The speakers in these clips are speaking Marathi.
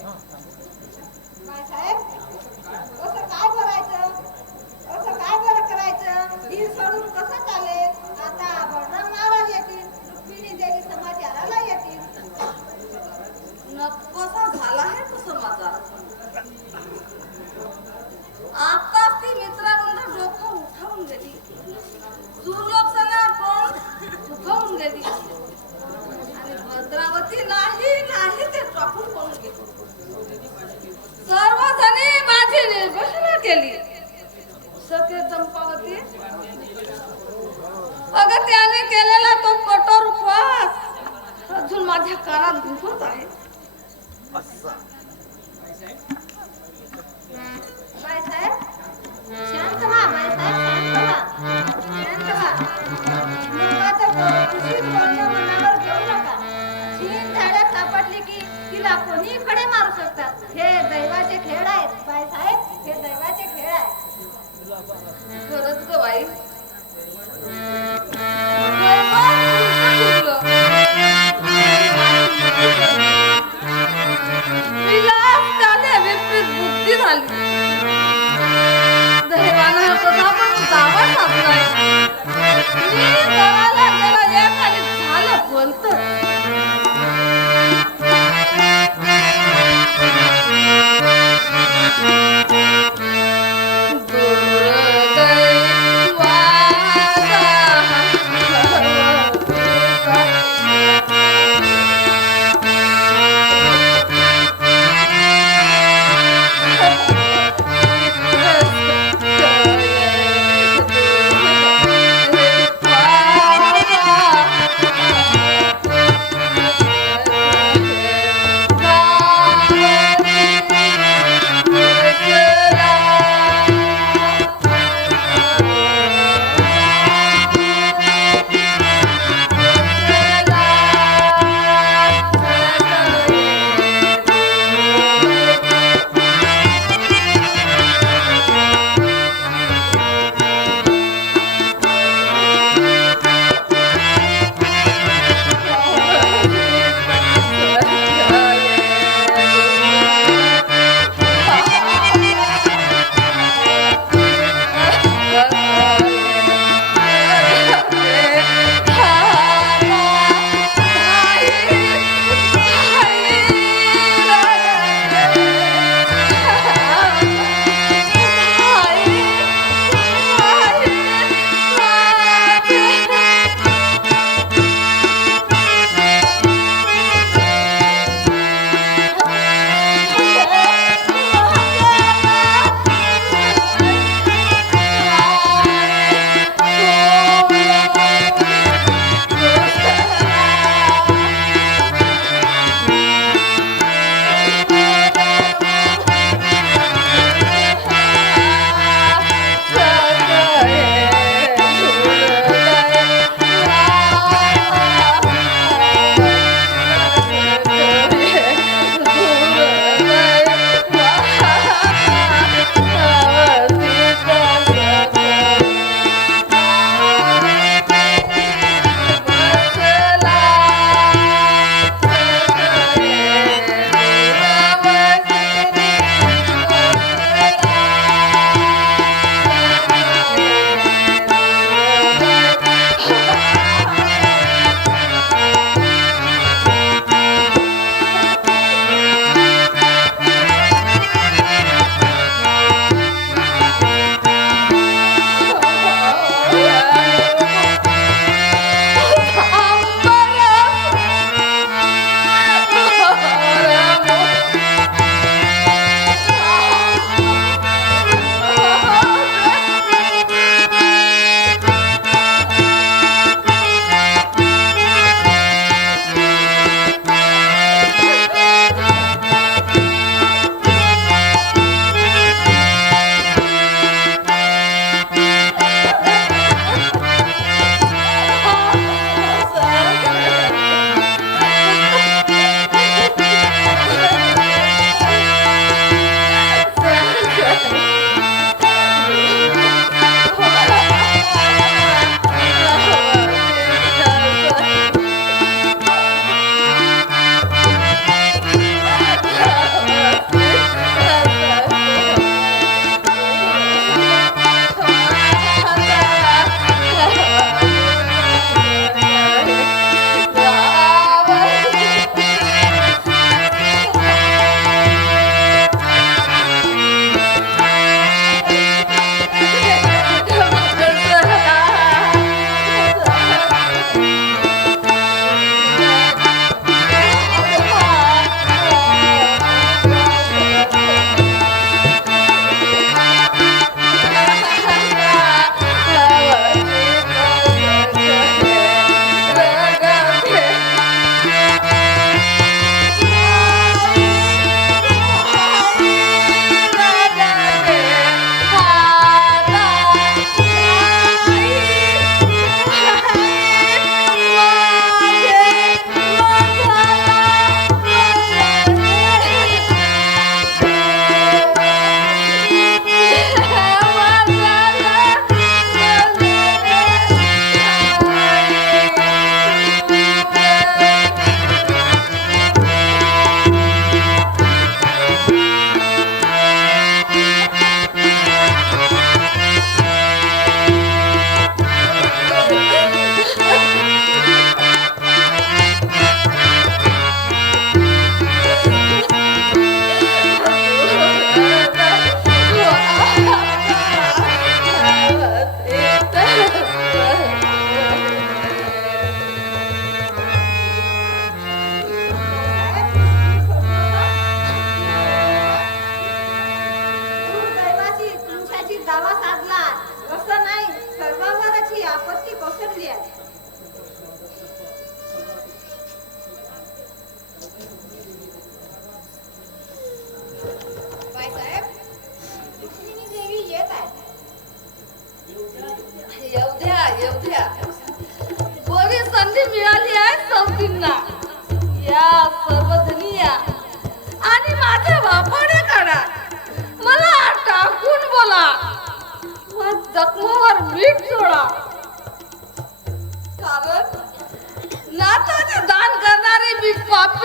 काय साहेब, कसं काय करायचं, कसं काय बरं करायचं, ही सोडून कसं चालेल. आता बळराम महाराज येतील, रुक्मिणी देवी समाचाराला येतील. कसा झाला आहे तो समाचार. आताच ती मित्रांना डोकं उठवून गेली, सुलोचना तोंड सुकवून गेली आणि भद्रावती नाही नाही ते चाकून पळून गेली. सर्वजणी माझी निर्घोषणा केली. सखे चंपावती, अगं त्याने केलेला तो कठोर उपवास अजून माझ्या कानात घुमत आहे. बाईसाहेब शांत व्हा, बाईसाहेब शांत व्हा, शांत व्हा. मुलाचं खुशीत बोलणं मनावर घेऊ नका. शीन झाड्यात सापडली की तिला कोणी खडे मारू शकतात. हे दैवाचे खेळ आहेत बाईसाहेब, हे दैवाचे खेळ आहेत. खरंच ग बाई, विपरीत बुद्धी झाली. दैवानं हा कसा पण दावा साधलाय. मी करायला गेला एक आणि झालं बोलत.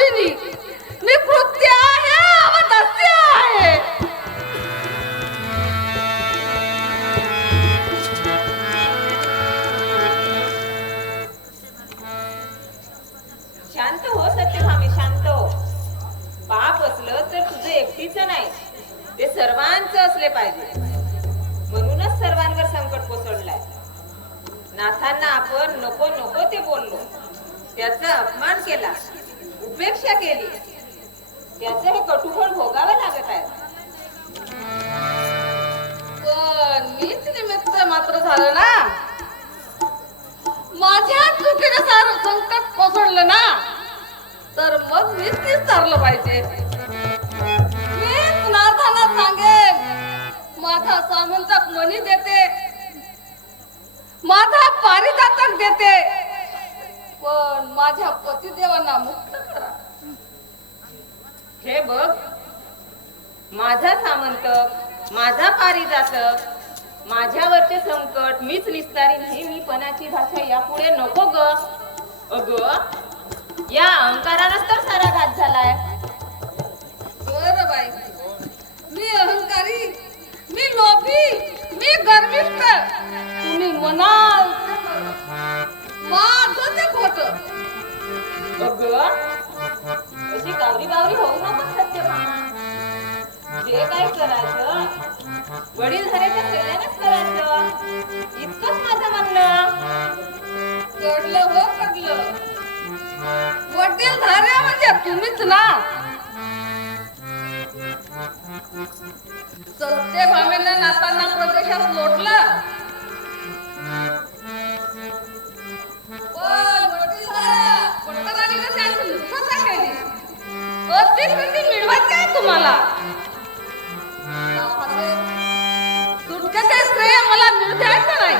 दासिनी, मी कृत्य आहे व दास्य आहे. शांत हो सत्यभामे, शांत हो. पाप असलं तर तुझं एकटीचं नाही, ते सर्वांचं असले पाहिजे. म्हणूनच सर्वांवर संकट कोसळलाय. नाथांना आपण नको नको ते बोललो, त्याचा अपमान केला, उपेक्षा केली, त्याचं हे कटुफळ भोगावं लागत आहे. पण मीच निमित्त मात्र झालं ना. माझ्या चुकीने सारं संकट कोसळलं ना, तर मग मीच निस्तारलं पाहिजे. मीच नाथांना सांगेन, माझा सामंतक मनी देते, माझा पारिजातक देते, पण माझ्या पतिदेवांना मुक्त करा. हे बघ, माझा सामंतक, माझा पारिजातक, माझ्यावरचे संकट मीच निस्तारीन, ही मी पणाची भाषा यापुढे नको ग. अग, या अहंकारानंच तर सारा घात झालाय. बरं बाई, मी अहंकारी, मी लोभी, मी गर्विष्ठ. तुम्ही म्हणाल ते खरं, माझं ते खोटं. अग, अशी गावरी गावरी होऊ नको सत्यभामा. जे काय करायचं वडील धरायच्या सल्ल्यानेच करायचं, इतकंच माझं म्हणणं. कडलं हो कडलं, वडील धाऱ्या म्हणजे तुम्हीच ना. सत्यभामेनं नातांना प्रदेशात लोटलं, पण वडील धाऱ्या पटकनाने त्यांची मुक्तता केली. अतिकृती मिळवायची आहे तुम्हाला. सुटकेचे श्रेय मला मिळतायचं नाही,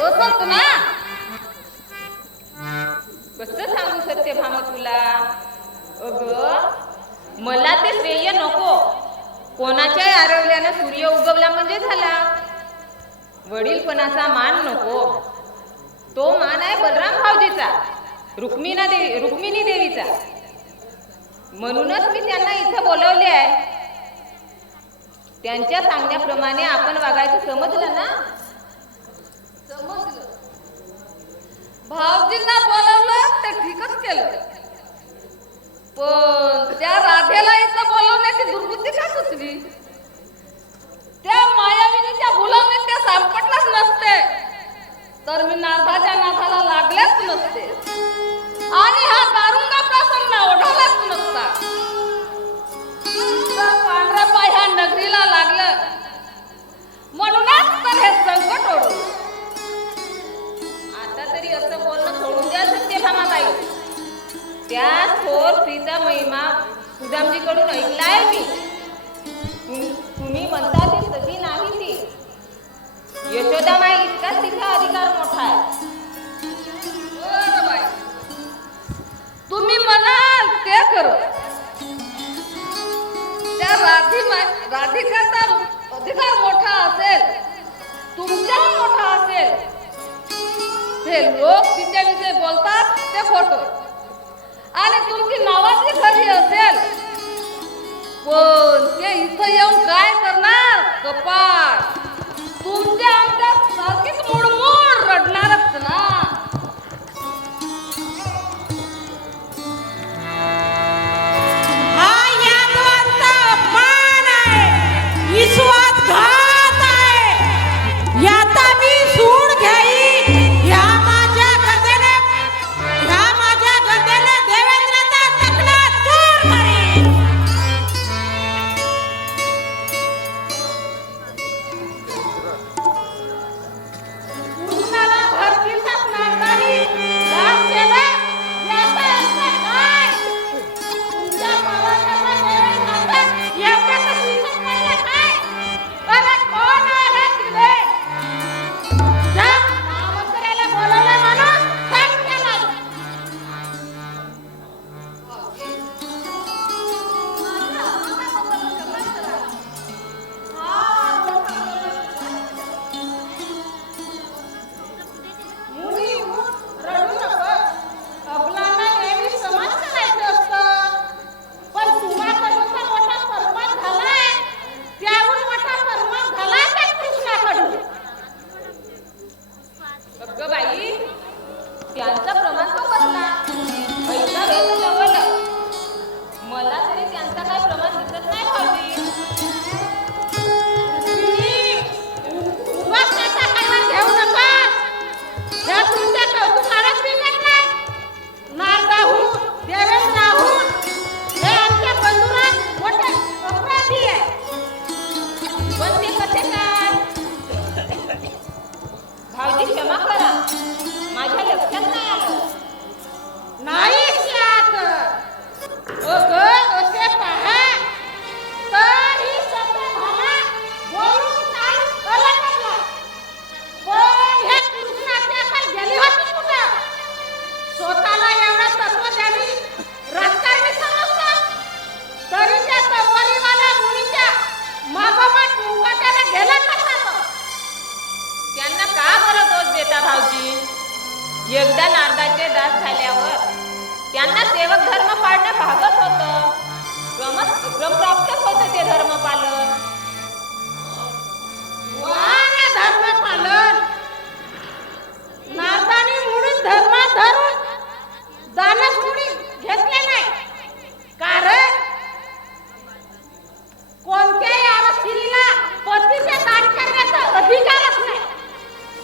असंच ना. कसं सांगू सत्यभामा तुला. अग, मला ते श्रेय नको. कोणाच्याही आरवल्यानं सूर्य उगवला म्हणजे झाला. वडीलपणाचा मान नको. तो मान आहे बलराम भाऊजीचा, रुक्मिणी देवीचा. म्हणूनच मी त्यांना इथं बोलवले आहे. त्यांच्या सांगण्याप्रमाणे आपण वागायचं, समजलं ना. समजलं. भाऊजींना बोलवलं ते ठीकच केलं, पण त्या राधेला इथं बोलवण्याची दुर्बुद्धी का सुचली? त्या मायाविनीच्या बोलावण्यात त्या सापडलाच नसते, तर मी नाथाच्या नाथाला लागलेच नसते, आणि हा दारुंगा प्रसंग ओढवलाच नसता. पांढऱ्या पाय ह्या नगरीला लागलं, म्हणूनच तर हे संकट ओढवलं. आता तरी असं बोलणं सोडून द्या सत्यभामाताई. त्या थोर स्त्रीचा महिमा सुदामजीकडून ऐकलाय मी. तुम्ही म्हणता ते सती नाही ती. यशोदामाई इतकाच तिचा अधिकार मोठा आहे. बरं बाई, तुम्ही म्हणाल ते खरं. त्या राधिकाचा अधिकार मोठा असेल, तुमच्याहून मोठा असेल. ते लोक तिच्याविषयी बोलतात ते खोटं, आणि तुमची नावाची खरी असेल, पण ते इथं येऊन काय करणार? कपाट. तुमच्या आमच्या सारखीच मुडमुड रडणारच ना. हा यादवांचा अपमान आहे, विश्वासघात आहे. याचा मी सूड घेईन. ह्या माझ्या गदेने देवेंद्रचा चकना चूर करीन. मला तरी त्यांचा काही प्रमाण दिसत नाही भाऊजी. उगाच त्याचा काहीवर घेऊ नका. ह्या तुमच्या कौतुकालाच बिघडत नाही. नारदाहून, देवेंद्राहून हे आमच्या बंधुरात मोठे अपराधी आहे. पण ते कसे काय? भाऊजी क्षमा करा, माझ्या लक्षात नाही आलं. नाहीच यात. अगं असे पहा तर ही सत्यभामा बोलून चालून अलगडला. पण ह्या कृष्णाच्या काही गेली होती कुठं? स्वतःला एवढा तत्वज्ञानी राजकारणी समजतो तरी त्या तलवारीवाल्या मुलीच्या मागोमाग मुकाट्याला गेला कसा तो? त्यांना का बरं दोष देता भाऊजी? एकदा नारदाचे दास झाल्यावर त्यांना सेवक धर्म पाळणं भागत होतं. क्रमप्राप्तच होतं ते धर्म पालन. वारे धर्म पालन. नारदानी मुळीच धर्मात धरून दानच मुळी घेतले नाही. कारण कोणत्याही आरक्षिणीला पतीचे दान करण्याचा अधिकारच नाही.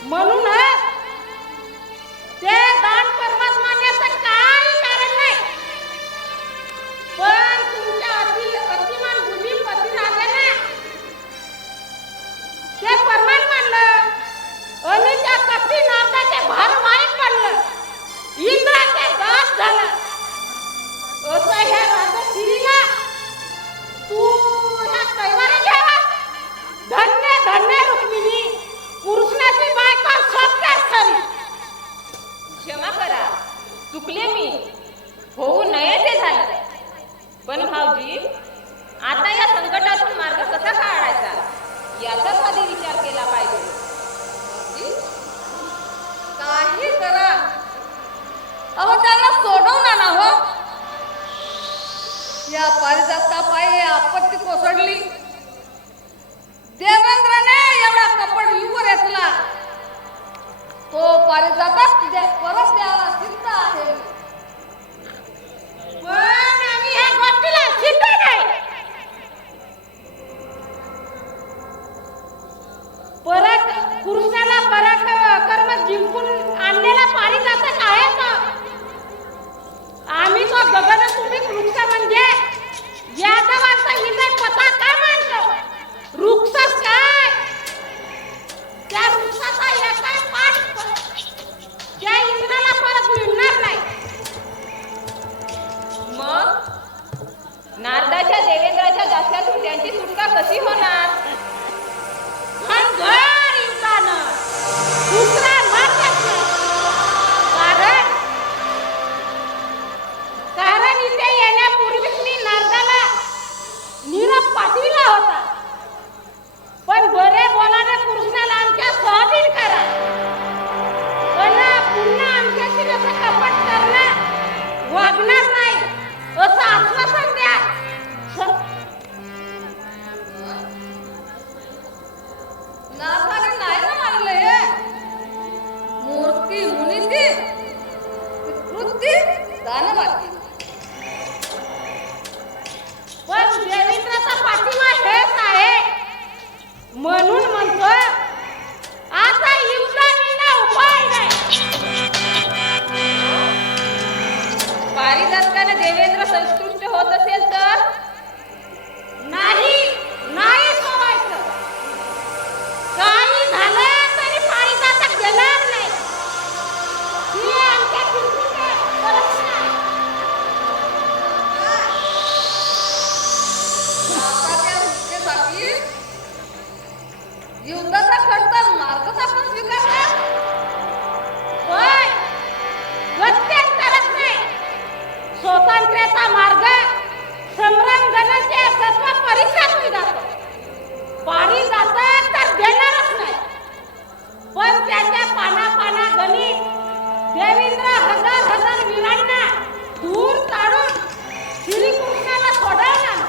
म्हणूनच ते दान परमात मानण्याचं काही कारण नाही. पण तुमच्या अतिमान बुद्धी पतिराजाने ते परमान मानलं आणि त्या कपटी नारदाचे भार वाईट पडलं. इंद्राचे दास झालं. असं हे राजश्रीला तू ह्या कैवारी घ्यावा. धन्य धन्य रुक्मिणी, कृष्णाची बायको सत्याच खरी. क्षमा करा, चुकले मी. होऊ नये ते झालं. पण भाऊजी, आता या संकटातून मार्ग कसा काढायचा याचाच आधी विचार केला पाहिजे. काही करा, अहो त्यांना सोडवून आणा हो. या पारिजातापायी आपत्ती कोसळली. देवेंद्रने एवढा कपट युवर घेतला. तो पारिजातात तिथे परत द्यायला सिद्ध आहे. पण आम्ही ह्या गोष्टीला सिद्ध नाही. परत कृष्णाला पराक्रम जिंकून आणलेला पारिजातक आहे तो. आम्ही तो गगनचुंबी वृक्ष म्हणजे यादवांचा विजय पताका मानतो. वृक्षच काय, त्या वृक्षाचा एकाही पाठ त्या इंद्राला परत मिळणार नाही. मग नारदाच्या देवेंद्राच्या दास्यातून त्यांची सुटका कशी होणार? घनघोर युद्धानं. दुसरा मार्गच नाही. कारण इथे येण्यापूर्वीच मी नारदाला निरोप पाठविला होता. पण बरे बोलाने कृष्णाला आमच्या स्वाधीन करा. पण पुन्हा आमच्याशी असं कपट करणं वागणार नाही असं आश्वासन द्या. नारदाने नाही ना मानलं हे. मूर्ती मुनीची वृत्ती दानवाची. पण देवेंद्राचा पाठिंबा हेच आहे. म्हणून म्हणतो आता युद्धाविना उपाय नाही. पारिजातकाने देवेंद्र संतुष्ट होत असेल तर नाही नाही सोडायचं. काही झालं तरी पारिजातक देणार नाही. ही आमच्या किमतीची परीक्षा आहे. नारदाच्या हत्येसाठी युद्धाचा खडतर मार्गच आपण स्वीकारला. पण गत्यंतरच नाही. स्वातंत्र्याचा मार्ग संग्राम गणाच्या सत्व परीक्षातून जातो. पारिजातक तर देणारच नाही. पण त्याच्या पाना गणित देवेंद्र हजार वीरांना दूर काढून श्रीकृष्णाला सोडवणार.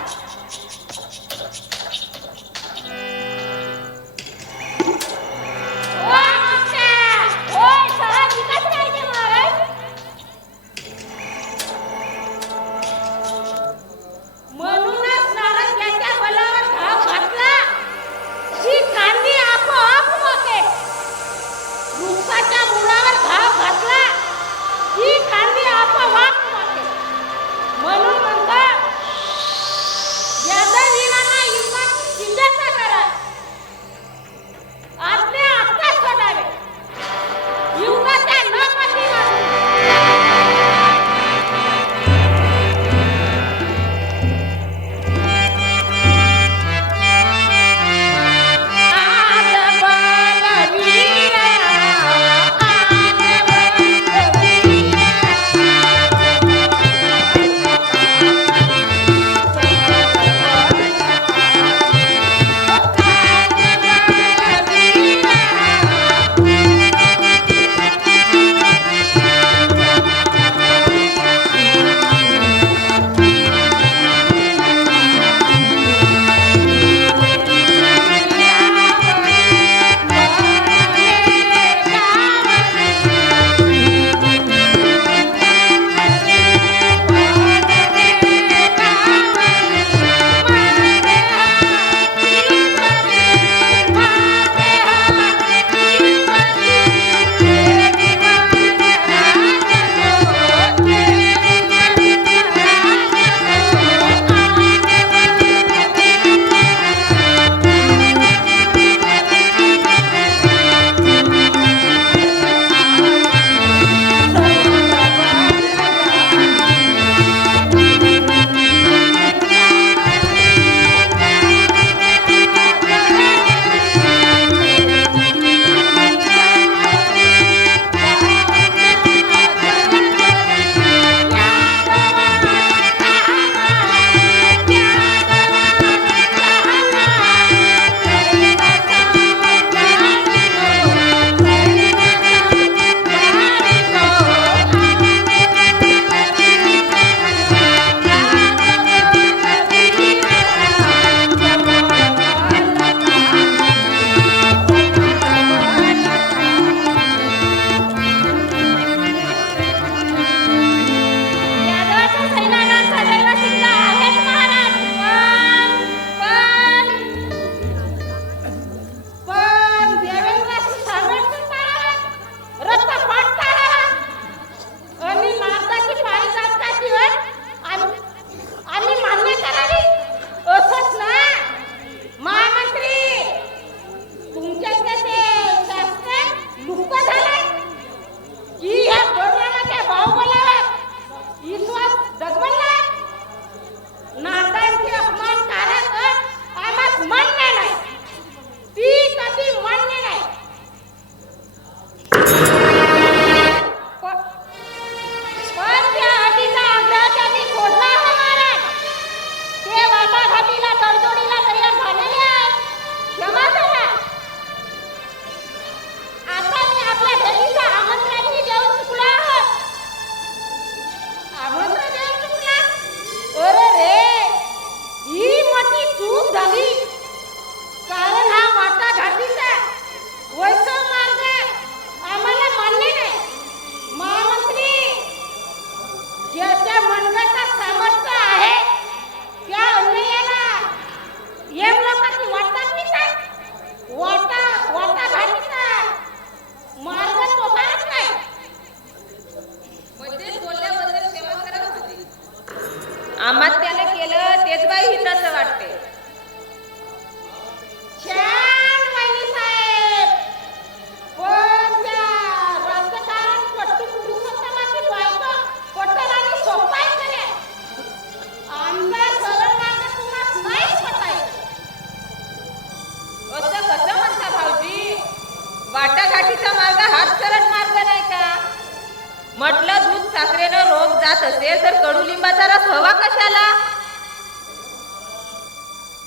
असेल तर कडुलिंबाचा रस हवा कशाला?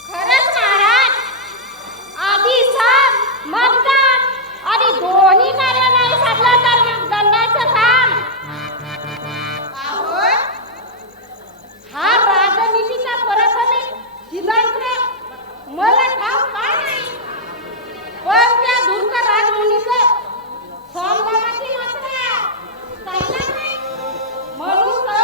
खरंच महाराज, आधी साप मग दात आणि दोन्ही कार्य नाही साधलं तर मग दंडाचं काम. अहो, हा राजनीतीचा पराक्रमी सिद्धांत मला ठाऊक काय नाही, पण त्या धूर्त राजमुनीचं संभ्रमाची मात्रा चालणार नाही म्हणून तर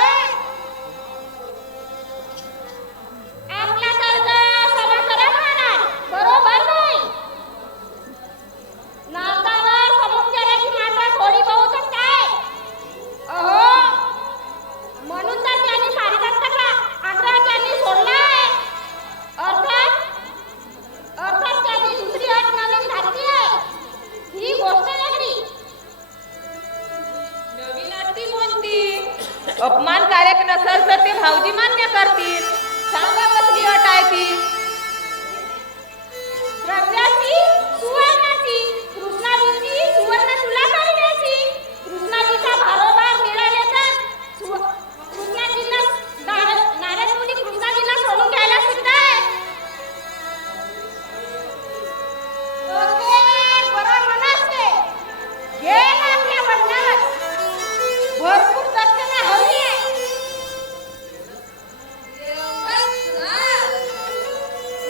आपल्यासारखं समाचार महाराज बरोबर नाही. नातावर समुद्राची मात्रा थोडी बहुतच काय. अहो, म्हणून तर त्यांनी पारिजातकाचा आग्रह त्यांनी सोडलाय. अर्थात त्यांनी दुसरी अट नवीन घातली आहे. ही गोष्ट वेगळी. नवीन अटी कोणती? अपमानकारक नसेल तर ते भाऊजी मान्य करतील. सांगा कसली अट आहे ती? द्रव्याची सुवर्णाची, कृष्णाजीची सुवर्ण तुला करण्याची. कृष्णाजीचा भारोभार मिळाले तर कृष्णाजीला नारद मुनी कृष्णाजीला सोडून घ्यायला सिद्ध आहे. ओके, बरं मनसते. घे ना आपल्या वडिलांवर. भरपूर दक्षिणा हवी आहे.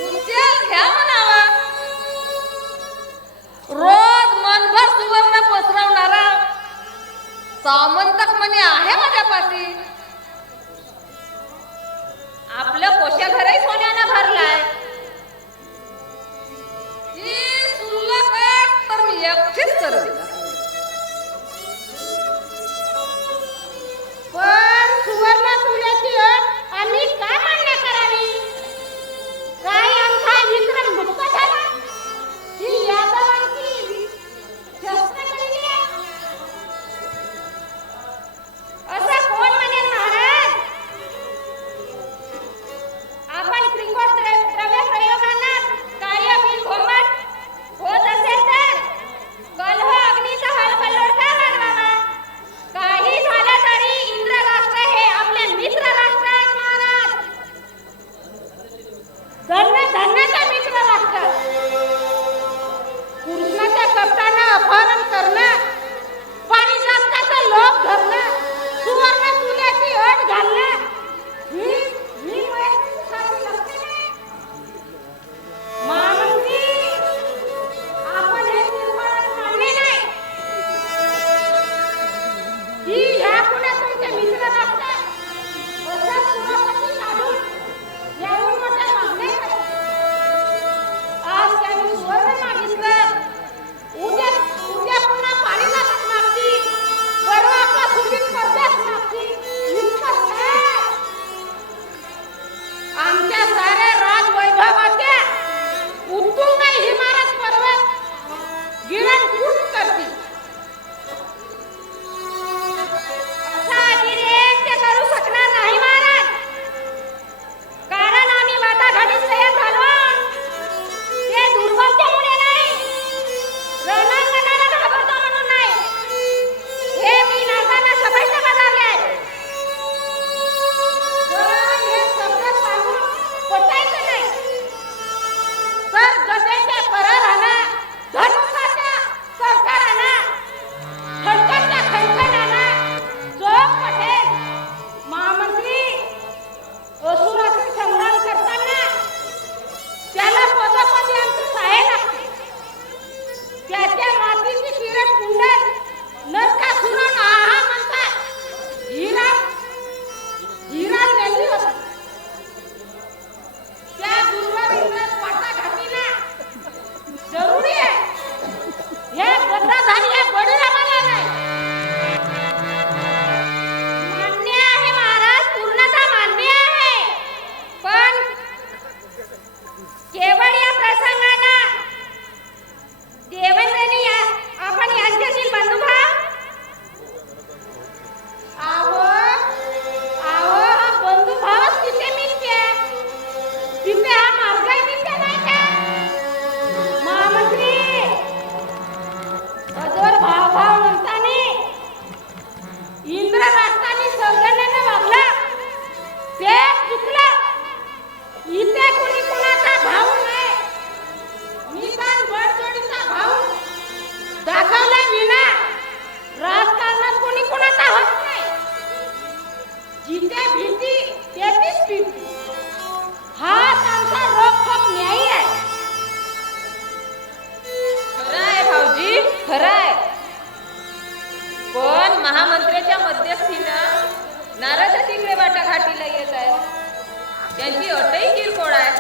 उचल घ्या म्हणावा. रोज मनभर सुवर्ण पसरवणारा सामंतक म्हणे आहे माझ्यापाशी. आपलं कोशाघरही सोन्यानं भरलाय. ही सुलभ अट तर मी एकटीच करेन. पण सुवर्ण तुल्याची अट आम्ही का मान्य करावी? काय आमचा विक्रम मुक्त झाला? ही यादवांची शस्त्रक्रिया आहे? असं कोण म्हणेल महाराज? आपण क्रिंगोट द्रव्य प्रयोगांना कार्य बिनघोंगट होत असेल तर कलह अग्नीचा हलकल्लोळ का वाढवावा? काही झालं तरी इंद्र राष्ट्र हे आपले मित्र राष्ट्र आहेत महाराज. धन्याचा मित्र राष्ट्र. कृष्णाच्या कपटानं अपहरण करणं, पारिजातकाचा लोभ धरणं, सुवर्ण तुल्याची अट घालणं, ही वैयक्तिक साधी नसते ना. महामंत्री, आपण हे निर्माण मान्य नाही. ही ह्या पुढे तुमचे मित्र राष्ट्र असं सुवापती काढून याहून मोठे मागणे करतात. आज त्यांनी सुवर्ण मागितलं, उद्या पुन्हा पारिजातक मागतील, परवा आपला सुखीत परदेश मागतील. इतकंच काय? आमच्या साऱ्या राजवैभवाच्या उत्तुंग इमारत पर्वत गिरणकूट करतील. असा अतिरेक ते करू शकणार नाही महाराज. कारण आम्ही वाटाघाटीत तयार झालो. ते दुर्बलतेमुळे नाही, रणांगणाला घाबरतो म्हणून नाही. हे मी नाताना स्पष्ट बजावले. पण हे शब्द सांगून पटायचं नाही. तर गदेच्या परारानं धनुष्याच्या इथे कुणी कुणाचा भाऊ नाही. निदान बळजोडीचा भाऊ दाखवला विना राजकारणात कोणी कुणाचा होत नाही. जिथे भीती तेथीच भीती. हाच आमचा रोखोक न्याय आहे. खरं आहे भाऊजी, खरं आहे. पण महामंत्र्याच्या मध्यस्थीनं नारद तिकडे वाटाघाटीला येत आहे. त्यांची अटही किरकोळ आहे.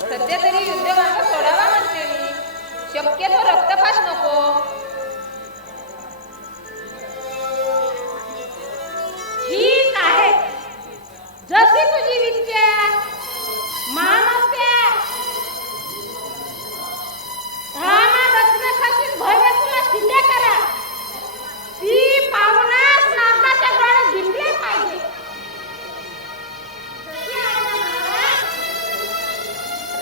सध्या तरी युद्धमार्ग सोडावा म्हणते मी. शक्यतो रक्तपात नको. ठीक आहे, जशी तुझी इच्छा. मानवत्या रामा रत्नखचित भव्य तुला शिंदे करा. ती पाहुणास नारदाच्या डोळ्यात भिडले पाहिजे. जशी आज्ञा महाराज.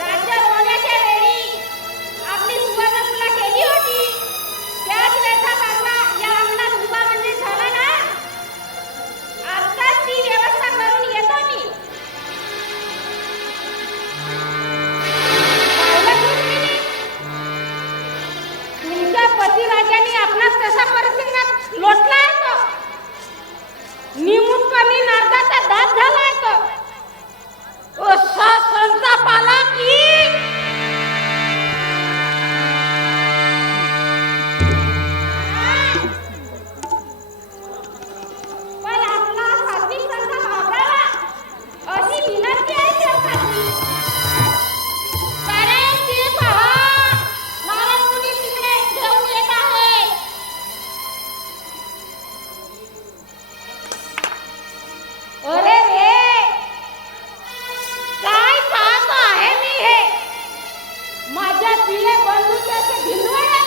राज्य होण्याच्या वेळी आपली सुवर्ण तुला केली होती. त्याच वेळचा काढला या अंगणात उभा म्हणजे झाला ना. आत्ताच ती व्यवस्था करून येतो मी. पाहिलं तुम्ही? तुमच्या पतिराजांनी आपणास तसा प्रसंगात लोटलाय तो. निमूटपणी नारदाचा दात झालाय तो. असा संताप आला की पण आपला सात्विक संताप आवरावा अशी विनंती आहे देवतांनी. कारण ते पहा, नारद मुनी तिकडे घेऊन येत आहे. अरे रे, काय पाहतो आहे मी हे. माझ्या प्रिय बंधूचे असे भिंडवळे.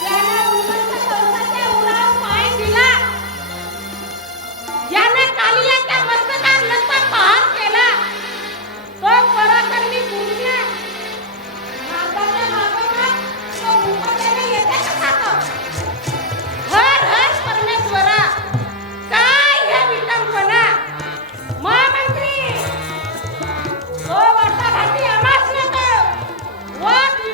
त्यानं उन्मत्त कंसाच्या उरावर पाय दिला. ज्यानं कालियाच्या मस्तकावर नसता पहार केला, तो पराक्रमी पुरुष नारदाच्या मागोमाग तो मुकाट्याने येते कसा तो. हर हर परमेश्वरा, काय हे विटंबना. महामंत्री, तो वाटाघाटी आम्हास नको. वाट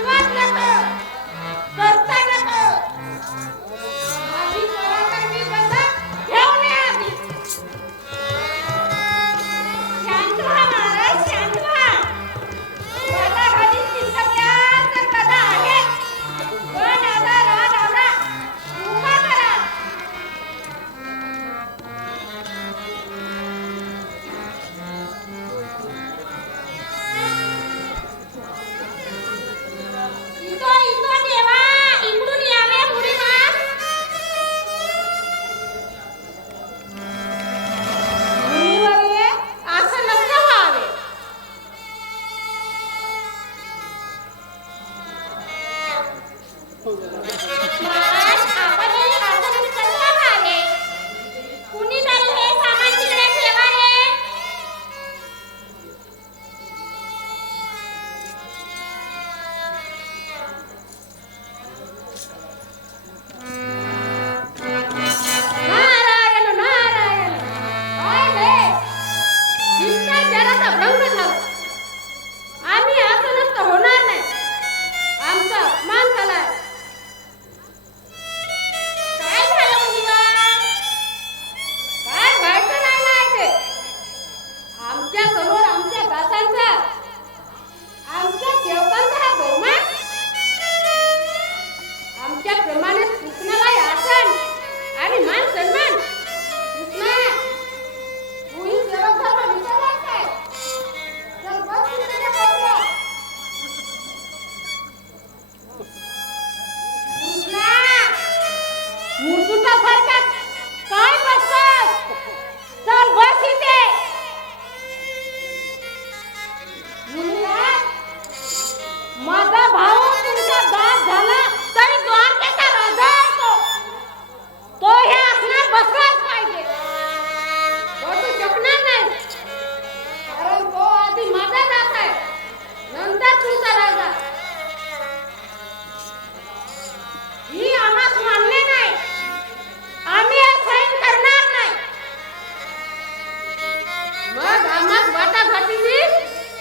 आम्हास वाटाघाटीची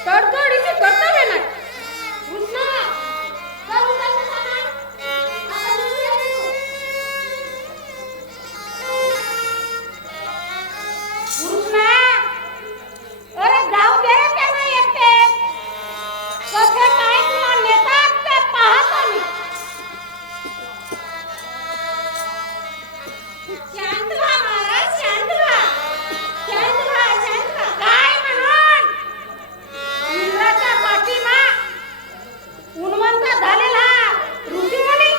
तडजोडीची कर्तव्य नाही. कृष्णा करू का तसा? आता निघूया तू. कृष्णा अरे जाऊ दे रे त्यांना एकटे. कसे काय तुला नेतात ते पाहतो मी. शांत व्हा महाराज, शांत व्हा. शांत व्हा, शांत व्हा. काय म्हणून इंद्राच्या पाठीमा उन्मंत झालेला ऋषीमुनी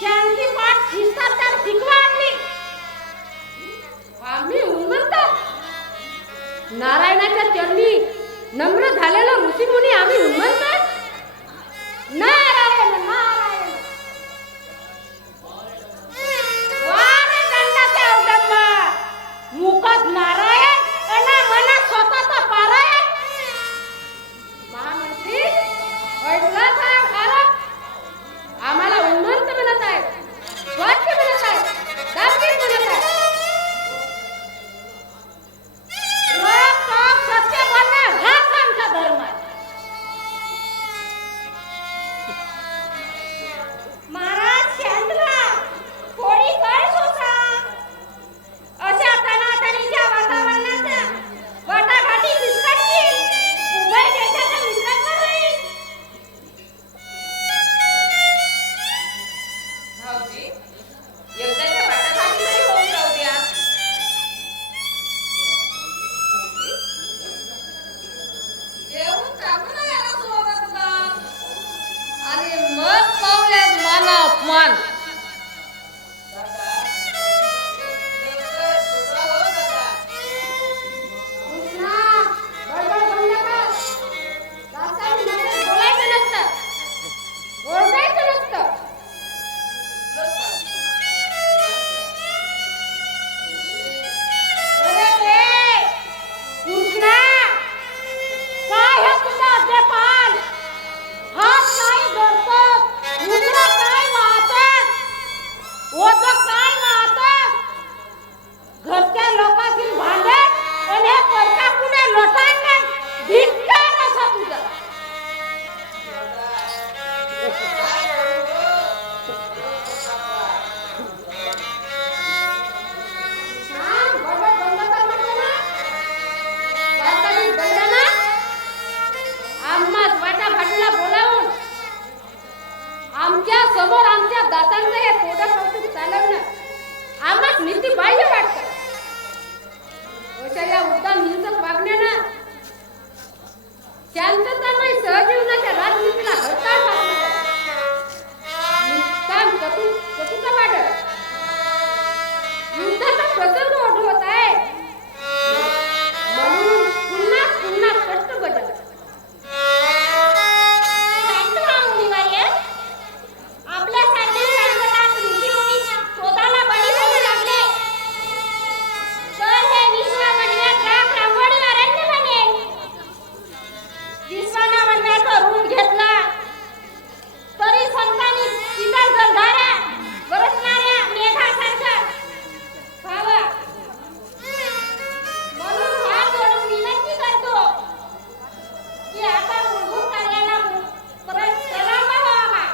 शांती पाठ शिष्टाचार शिकवा आणली. आम्ही उन्मंत नारायणाच्या चरणी नम्र झालेलो ऋषीमुनी आम्ही उन्मंत. नारायण नारायण वारे दंडाचे अवडंब मुखात नारायण आणि मनात स्वतःचा पारायण. महामंत्री ऐकला साहेब आरोप आम्हाला उन्मंत म्हणत आहे, स्वच्छ म्हणत आहे, दांभिक म्हणत आहे. रोज टोक सत्य बोलणं हाच आमचा धर्म आहे. महाराज शांत व्हा. थोडी कळ सोसा. अशा तणातणीच्या वातावरणात वाटाघाटी विस्कटतील. उभय देशाचा विस्कट होईल. भाऊजी एकदाच्या वाटाघाटी तरी होऊन जाऊ द्या. येऊन टाकू ना याला सोबतला. आणि मग पाहूयात मान अपमान. कृष्णा बडबड बंद कर. दातांमध्ये बोलायचं नसतं, ओरडायचं नसतं. अरे रे कृष्णा काय हे तुझा अद्यपान? हात काय धरतोस? मुद्रा काय वाहतोस? ओझं काय वाहतोस? घरच्या लोकांची भांडण आणि हे पैसा कुठे लोटांगण धिक्कार असा तुझा. सांग, बडबड बंद कर म्हटलं ना. वाटाघाटी बंद ना. आम्हास वाटाघाटीला बोलावून आमच्या समोर आमच्या दातांचं हे थोडं कौतुक चालवणं आम्हास नीती बाह्य वाटतं. अशा या उद्दाम हिंसक वागण्यानं शांततामय सहजीवनाच्या राजनीतीला हरताळ बसलं पाहिजे. निष्काम कटुता वाढत युद्धाचा प्रसंग ओढवत आहे. म्हणून पुन्हा पुन्हा कष्ट बजाव. शांत व्हा मुनिवर्य. आपल्यासाठी संकटात ऋषीमुनी शोधाला बळी होऊ लागले तर हे विश्व म्हणण्यात राख रांगोळी अरण्य बनेल. विश्वानं म्हणण्याचा रूप घेतला तरी संतांनी इतर जलधारा बरसणाऱ्या मेघासारखं व्हावं. म्हणून हात जोडून विनंती करतो की आता मूलभूत कार्याला प्रारंभ व्हावा.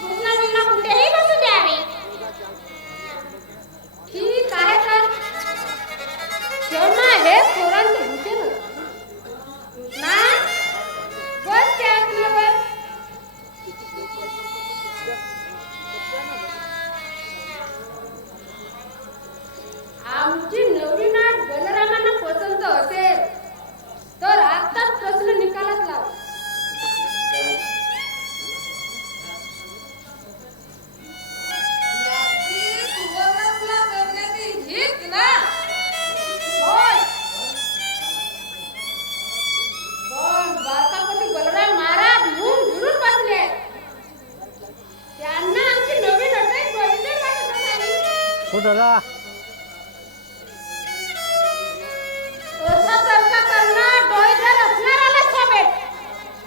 कृष्णाजींना कुठेही बसू द्यावे. ठीक आहे तर क्षमा हे थोरांचं भूषण. कृष्णा बस त्या आत्म्यावर. आमची नवीन नाट बलरामांना पसंत असेल तर आताच प्रश्न निकालात लाव. याची सुवर्णातला करण्याची हीच ना. होय. पण बारकापती बलराम महाराज म्हणून भिडून बसले आहेत. त्यांना आमची नवीन अटक बळीने वाटत असावी. असा तर्क करणं डोईजर असणाऱ्याला शोभेल.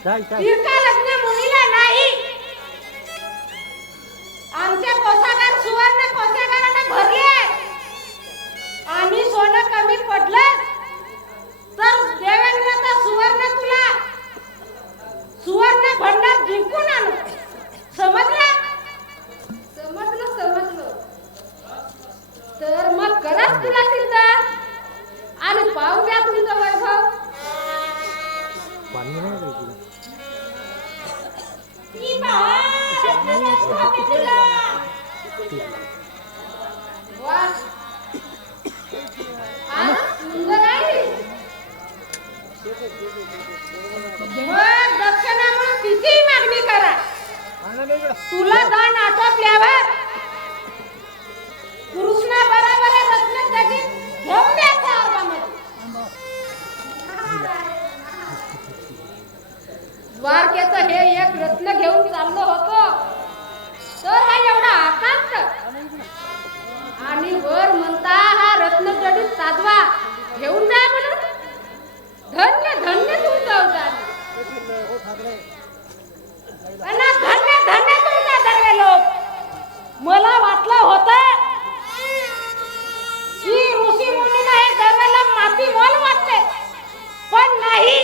फिरका लग्न मुलीला नाही. आमचे कोषागार सुवर्ण कोषागाराने भरले. सोनं कमी पडलं तर देवेंद्रचा सुवर्ण तुला सुवर्ण भंडार जिंकून आणू. समजलं? समजलं. तर मग कराच तुला सिद्ध आणि पाहू द्या तुमचं वैभव. ती पहा, वा, आज सुंदर आहे. मग दक्षिणा म्हणून तिची मागणी करा. तुला दान आटोपल्यावर कृष्णा बरोबर रत्न जगीत घेऊन द्यायचा अर्धामध्ये. द्वारकेचं हे एक रत्न घेऊन चाललो होतो तर हा एवढा आकांत आणि वर म्हणता हा रत्न जडीत साधवा घेऊन जा म्हणून. धन्य धन्य तुमचं अवतार. धन्य धन्य तुमचा दरवे लोक. मला वाटलं होतं की ऋषी मुनींना हे दरवेला माती मोल वाटते पण नाही.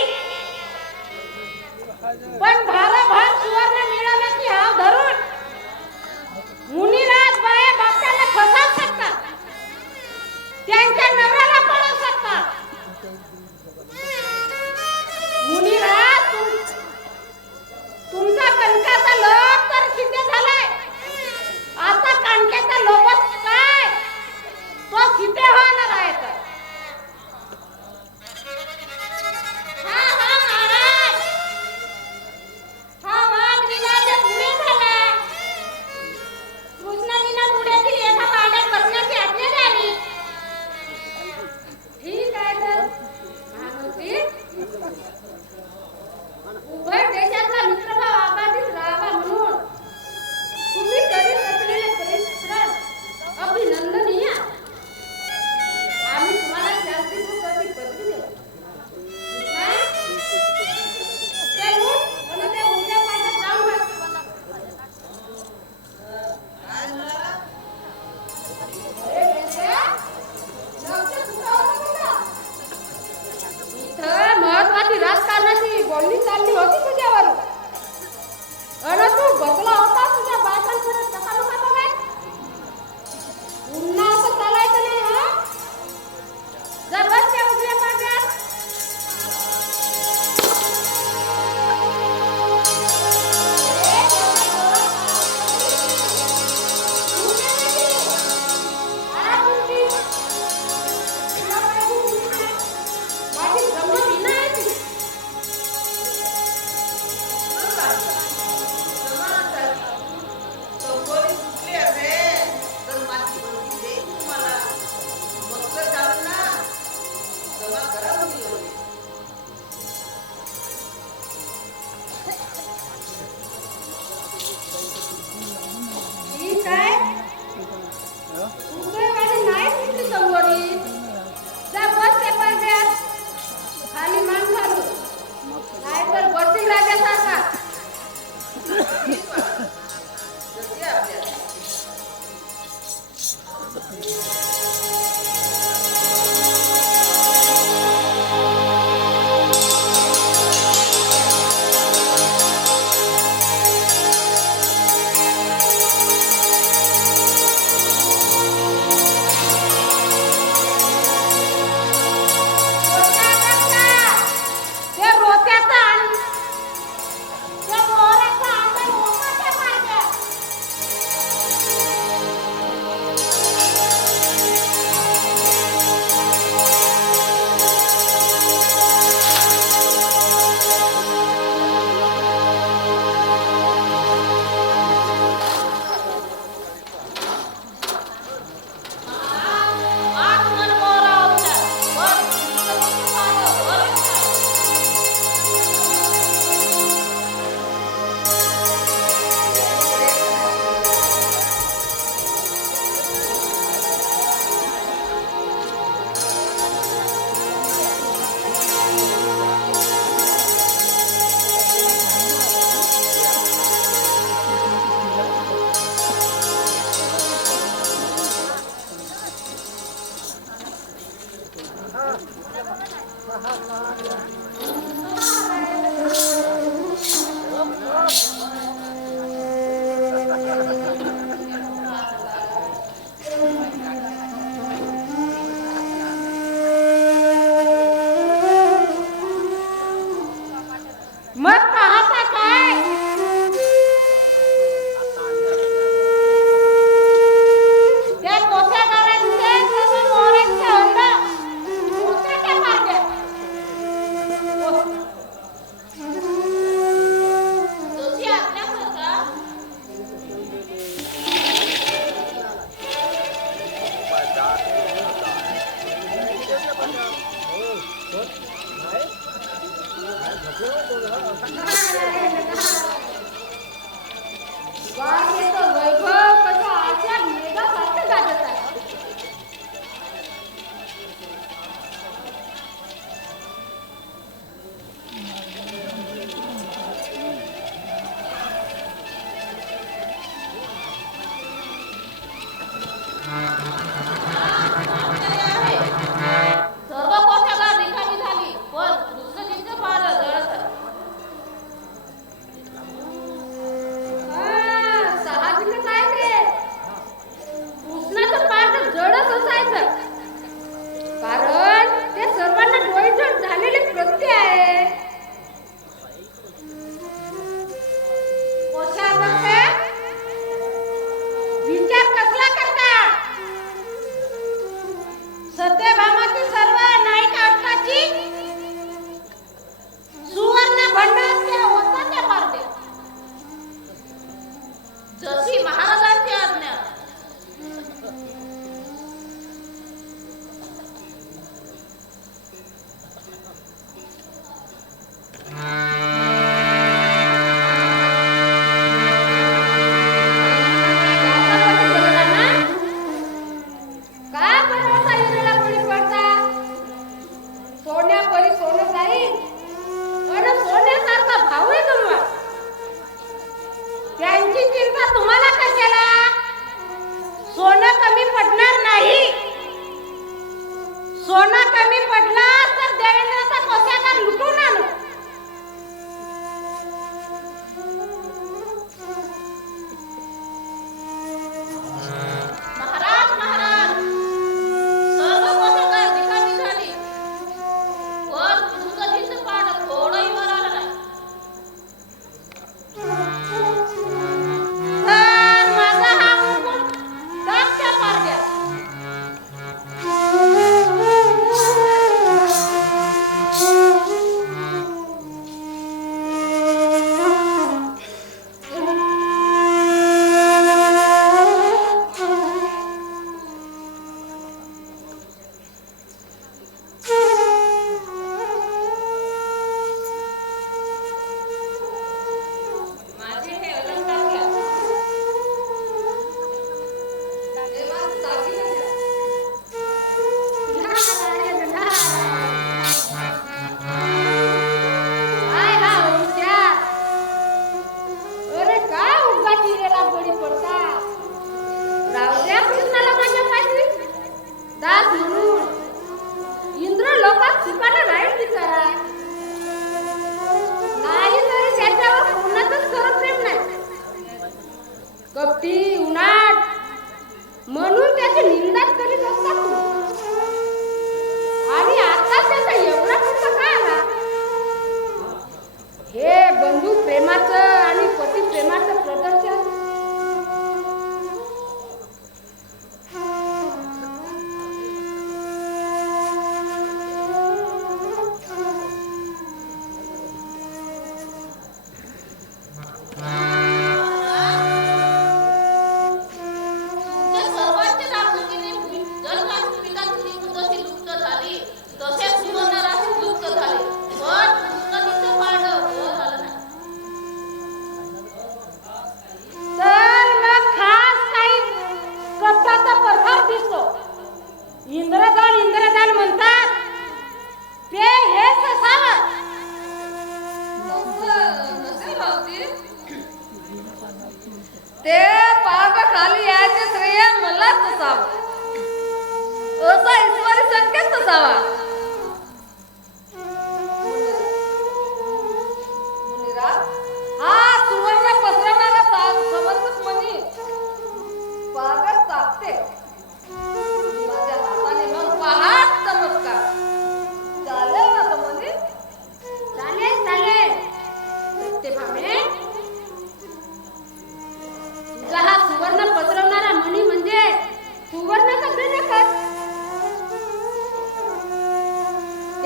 पण भारभार सुवर्ण मिळवण्याची हाव धरून मुनिराज बाया बाप्याला फसवू शकतात. त्यांच्या नवऱ्याला पळवू शकतात. मुनिराज तुमचा कणकाचा लोप तर सिद्ध झालाय. आता कणकेचा लोपच काय तो सिद्ध होणार आहे. तर हा महाराज, हा वाद विवाद पुढे झाला. कृष्णाजींना पुढ्यातील एका पांड्यात बसण्याची आज्ञा द्यावी. ठीक आहे तर भानुती, मग पाहता काय त्या कोठ्यादारांचे सर्व मोरांचे अंड कोठ्याच्या मार्गे जशी आज्ञा करता वाघेचं वैभव कसं आशा मेघासारखं गाजत आहे. सर्व कोठ्यागार रिकामी झाली पण कृष्णजींचं पारड जळत आहे. साहजिकच आहे ते. कृष्णाचं पारड जडच असायचं, कारण ते सर्वांना डोईजड झालेले प्रत्यय आहे. कोशाध्यक्ष, विचार कसला करता? सत्यभामाची सर्व नायिका अटकाची सुवर्ण भंडारच्या ओसाच्या पारड्या जशी महाराजांची आज्ञा. का बरं असा इंद्राला बळी पडता? सोन्यापरी सोनं जाईल आणि सोन्यासारखा भावही गमवा. त्यांची चिंता तुम्हाला कशाला? सोनं कमी पडणार नाही. सोनं कमी पडला तर देवेंद्राचा कोशागार लुटून आणू. महाराज महाराज सर्व कोठ्यागार रिकामी झाली पण कृष्णजींचं पारड थोडंही वर आलं नाही. तर माझा हा मुकुट दाबच्या पारड्यात. माझे हे अलंकार घ्या. देवा दागिने द्या. काय हा हुशार? अरे का उगा चिरेला बळी पडता? राहू द्या कृष्णाला माझ्या पाशी दास म्हणून. इंद्र लोकात सुखाने राहील बिचारा. नाही तरी त्याच्यावर कोणाचंच खरं प्रेम नाही. कपटी उन्हाट म्हणून त्याची निंदाच करीत असतात तुम्ही. आणि आता त्याचा एवढा मोठा काय आला? हे बंधू प्रेमाचं आणि पती प्रेमाचं प्रदर्शन. तुमच्या सर्वांचे दाखवलेले जलकाची पिकांची जशी लुप्त झाली तसेच सुवर्णराशी लुप्त झाले पण कृष्णजींचं पारड वर आलं नाही. तर मग खास काही कपटाचा प्रभाव दिसतो. इंद्रदान म्हणतात ते हेच असावं. नसेल भाऊजी. ते पारड खाली यायचे श्रेय मलाच असावं, असा ईश्वरी संकेत असावा.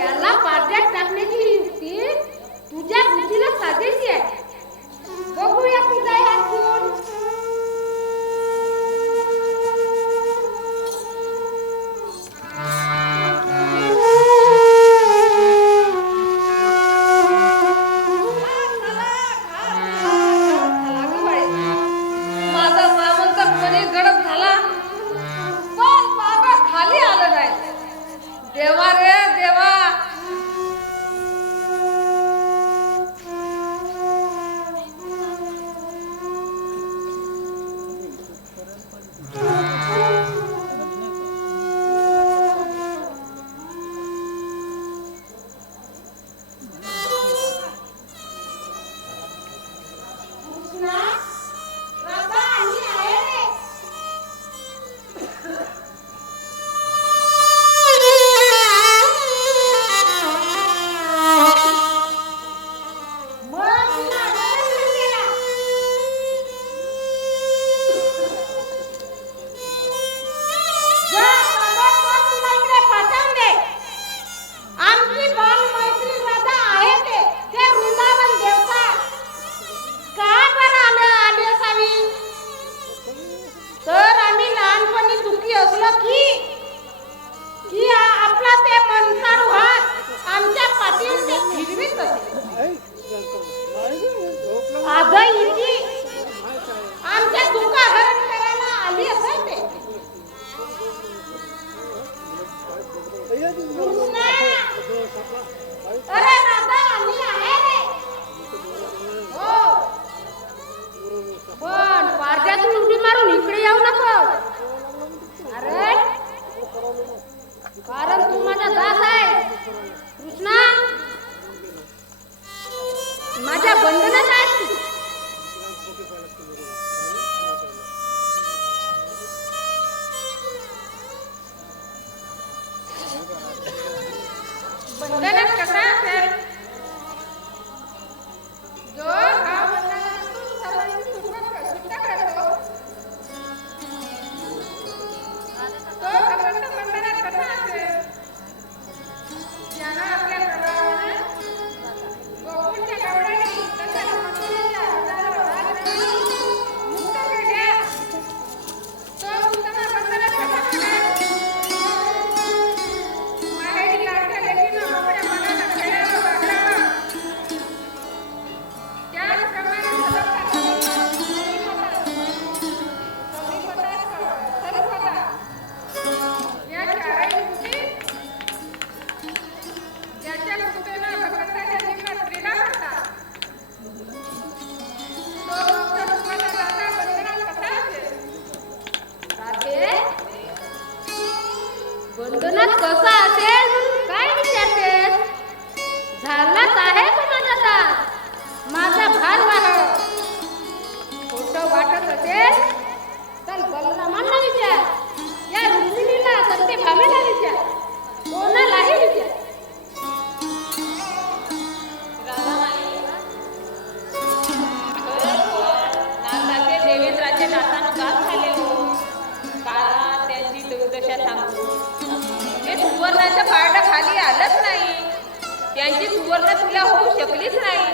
त्याला पारड्यात टाकण्याची युक्ती तुझ्या बुद्धीला साजेशी आहे. बघूया तुझा ह्या गुण. माझा सावंत कोणी गडप झाला पण बाबा खाली आलं नाही. देवा रे देवा, आमच्या दुका हरण करायला आली असेल ते. अरे दादा आम्ही आहे रे. हो पण पारड्यातून उडी मारून इकडे येऊ नको. अरे कारण तू माझा दास आहे कृष्णा. माझ्या बंधनात आहेस तू. बंधनात कसा असेल जो हा बंधनातून सर्वांची सुटका करतो तो भगवंत बंधनात कसा असेल ज्याला आपल्या प्रभावाने गोकुळच्या गवळणी तसेच मथुरेच्या हजारो राजराणी मुक्त केल्या. तो उत्तम बंधनात कसा पडेल. माहेरी लाडक्या लेकीनं मोकळ्या मनानं खेळावं वागावं. त्याचप्रमाणे या चारही गोष्टी ज्याच्या कृपेनं भगवंताच्या जीवनात क्रीडा करतात तो मुक्त रूपाचा दाता बंधनात कसा असेल. राधे बंधनात कसा असेल म्हणून काय विचारतेस. झालाच आहे तो माझा दास, माझा भारवाहक. खोटं वाटत असेल तर बलरामांना विचार, या रुक्मिणीला सत्यभामेला विचार, कोणालाही विचार. नागाचे देवेंद्राचे दातानं गात झाले हो. का त्यांची दुर्दशा सांगतो. ते सुवर्णाच्या पारडं खाली आलंच नाही. त्यांची सुवर्ण तुला होऊ शकलीच नाही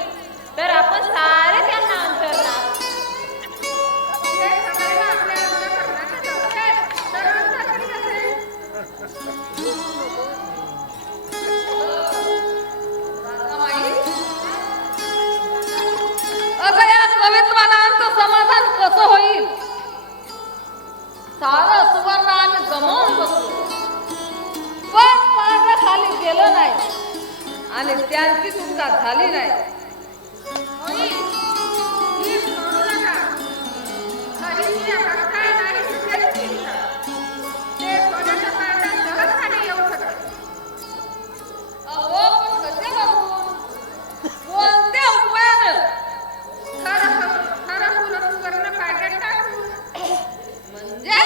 तर आपण सारे त्यांना अंतरणार. हे सगळ्यांना आपल्या अंतःकरणातच असेल तर अंतःकरणी असेल. राधामाई, अगं या कवित्वानांचं समाधान कसं होईल. सारं सुवर्ण आम्ही गमावून बसलो पण पारडं खाली गेलं नाही आणि त्यांची सुटका झाली नाही. ही सोडू नका. कधीही या भक्ताय नाही सुटेल चिंता. ते सोन्याच्या पारड्यात सहज खाली येऊ शकते. अहो पण कसे बघून कोणत्या उपायानं. खरं पुरं सुवर्ण पारड्यात टाकू म्हणजे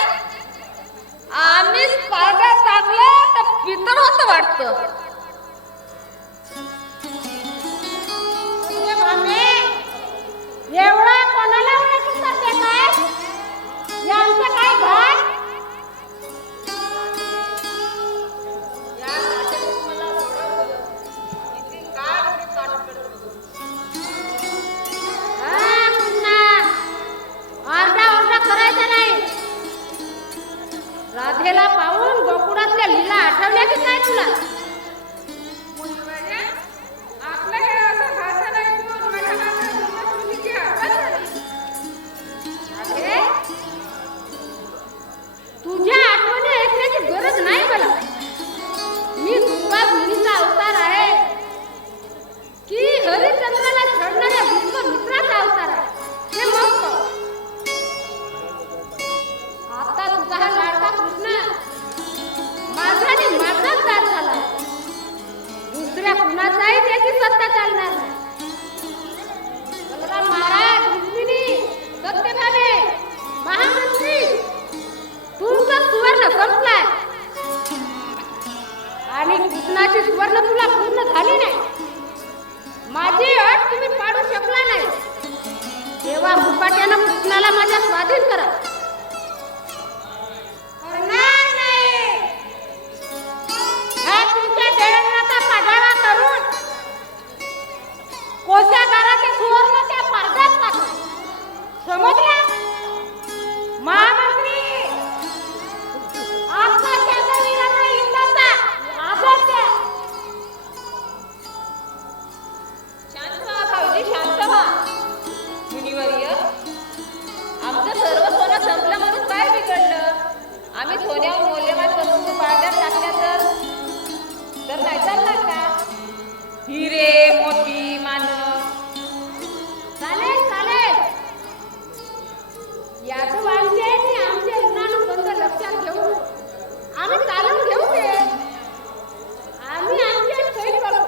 आम्हीच पारड्यात टाकलं तर पितळ होतं वाटतं. एवढा कोणाला उलटून करते काय. यांचं काय भाग. या नात्यातून मला सोडवलं. सत्ता चालणार नाही. बलराम महाराज, रुक्मिणी, सत्यभामे, महामंत्री, तुमचा सुवर्ण संपलाय आणि कृष्णाची सुवर्ण तुला पूर्ण झाली नाही. माझी अट तुम्ही पाडू शकला नाही. तेव्हा मुकाट्यानं कृष्णाला माझ्या स्वाधीन करा. करणार नाही. हा तुमच्या देवळाचा पाडावा करून कोशागाराचे सुवर्ण त्या पारड्यात टाकू. समजला? महामंत्री, आपला त्यागवीरांना इंद्राचा आदर द्या. शांत व्हा भाऊजी, शांत व्हा. मुनिवर्य, आमचं सर्व सोनं संपलं म्हणून काय बिघडलं? आम्ही सोन्यावर मौल्यवान वस्तू पारड्यात टाकल्या तर नाही चालणार का? हिरे, मोती, मानव. चालेल चालेल. यादवांचे आणि आमचे ऋणानुबंध लक्षात घेऊन आम्ही चालून घेऊ ते. आम्ही आमचे सैल करू.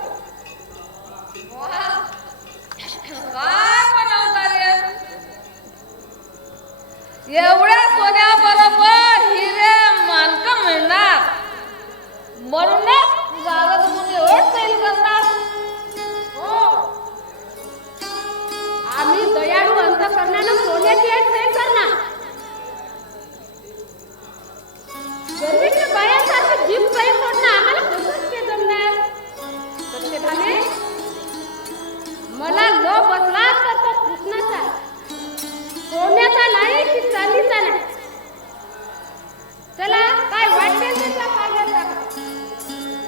काय बनवताय? एवढ्या सोन्याबरोबर हिरे मानकं मिळणार म्हणूनच जावं तुम्ही एवढं सैल करणार. हो, आम्ही दयाळू अंतकरणानं सोन्याची एक सैल करणार. गर्वीच्या बायांसारखी जीभ सैल सोडणं आम्हाला कसं ते जमणार? सत्यभामे, मला लोभ बसला तर तो कृष्णाचा, सोन्याचा नाही की चांदीचा नाही. चला, काय वाटेल ते त्या पाण्यात टाका.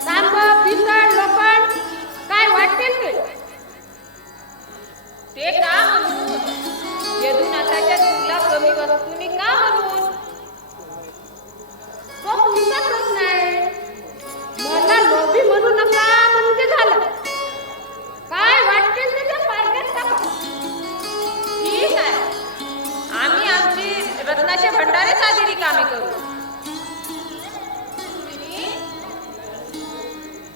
तांब, पितळ, लोखंड काय वाटेल ते का म्हणून? यदुनाथाच्या तुला कमी वस्तूंनी का म्हणून? तो तुमचा प्रश्न आहे. मला लोभी म्हणू नका म्हणजे झालं. काय वाटेल ते त्या पाण्यात टाका. ठीक आहे, आम्ही आमची रत्नाचे भंडारे साधी रिकामी करू.